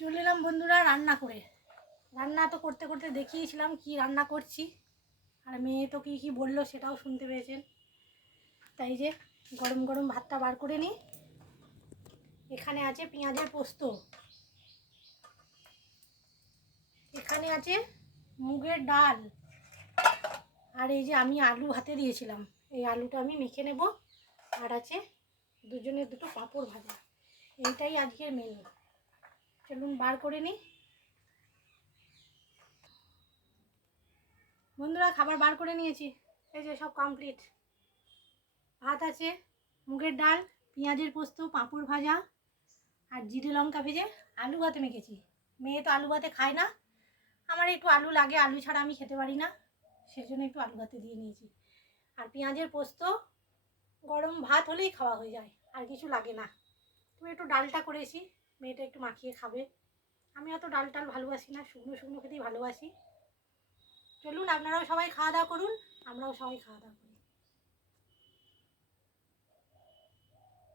চলে এলাম বন্ধুরা রান্না করে। রান্না তো করতে করতে দেখিয়েছিলাম কি রান্না করছি, আর মেয়ে তো কী কী বললো সেটাও শুনতে পেয়েছেন। তাই যে গরম গরম ভাতটা বার করে নিই। এখানে আছে পেঁয়াজের পোস্ত, এখানে আছে মুগের ডাল, আর এই যে আমি আলু হাতে দিয়েছিলাম, এই আলুটা আমি মেখে নেব। আর আছে দুজনের দুটো পাঁপড় ভাজা। এইটাই আজকের মেনু। চলুন বার করে নিই। বন্ধুরা খাবার বার করে নিয়েছি, এই যে সব কমপ্লিট। ভাত আছে, মুগের ডাল, পেঁয়াজের পোস্ত, পাঁপড় ভাজা, আর জিরে লঙ্কা ভেজে আলু ভাতে মেখেছি। মেয়ে তো আলু ভাতে খায় না, আমার একটু আলু লাগে, আলু ছাড়া আমি খেতে পারি না, সেজন্য একটু আলু ভাতে দিয়ে নিয়েছি। আর পেঁয়াজের পোস্ত গরম ভাত হলেই খাওয়া হয়ে যায়, আর কিছু লাগে না। তুমি একটু ডালটা করেছি, মেয়েটা একটু মাখিয়ে খাবে। আমি অত ডাল টাল ভালোবাসি না, শুকনো শুকনো খেতেই ভালোবাসি। চলুন আপনারাও সবাই খাওয়া দাওয়া করুন, আমরাও সবাই খাওয়া দাওয়া করি।